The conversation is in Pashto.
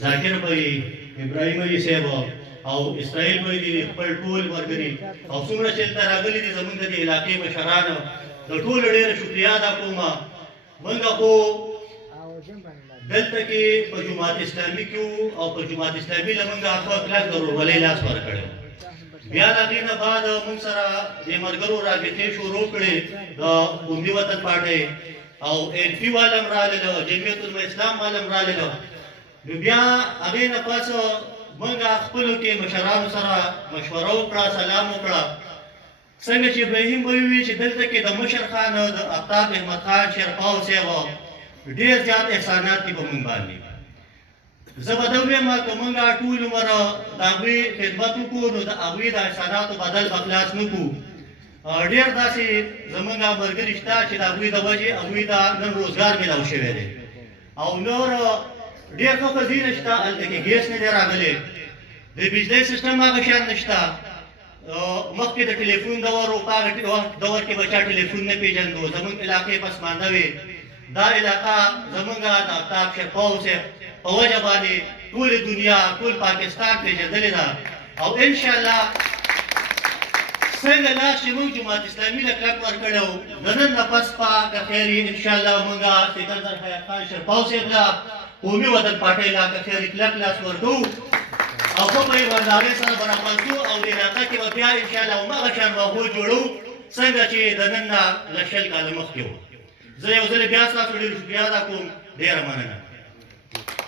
ذاکر بھائی ابراهیم علي صاحب او اسرائیل بھائی دي خپل ټول ورګري او څومره چې دلته راغلي دي زمونږ د علاقې مشران د ټولو ډېره شکریا ادا کوم. موږ خو دلته کې په جماعت اسلامي کې وو او په جماعت اسلامي له موږ هغه کلاس د ورولۍ لاس ورکړی. بیا د هغې نه بعد موږ سره د ملګرو رابطې شروع کړې د قومي وطن پارټۍ او NP والم راغلل، جمعیت الاسلام والم راغلل. نو بیا هغې نه پس موږ خپلو کې مشرانو سره مشوره وکړه، سلام وکړه. څنګه چې ابراهیم به ووي چې دلته کې د مشر خان د آفتاب احمد خان شیرپاو صاحب ډېر زیات احسانات دي په موږ باندې. زه به دا ووایم که موږ ټول عمر د هغوی خدمت وکړو نو د هغوی د احساناتو بدل به خلاص نه کړو. ډېر داسې زموږ ملګري شته چې د هغوی د وجې هغوی ته نن روزګار میلاو شوی دی او نور ډېر ښه ښځینه شته هلته کې ګیس نه دی راغلی، د بجلۍ سیسټم هغه شان نه شته. مخکې د ټلیفون دور و، په هغه دور کې به چا ټلیفون نه پېژندو، زموږ علاقې پسمانده وې. دا علاقه زموږ د آفتاب شیرپاو صاحب په وجه باندې ټولې دنیا ټول پاکستان پېژندلې ده. او انشاءالله څنګه لاس چې موږ جماعت اسلامي له کلک ورکړی و، د نن نه پس به که خیر وي انشاءالله موږ سکندر حیات خان شیرپاو صاحب له قومي وطن پارټۍ لا که خیر کلک لاس ورکوو او ښه به یې ورته هغې سره به راپنځو او د علاقه کې به بیا انشاءالله هماغه شان ماحول جوړو څنګه چې د نن نه له 20 کاله مخکې و. زه یو ځل بیا ستاسو ډېر شکریا ادا کوم. ډېره مننه.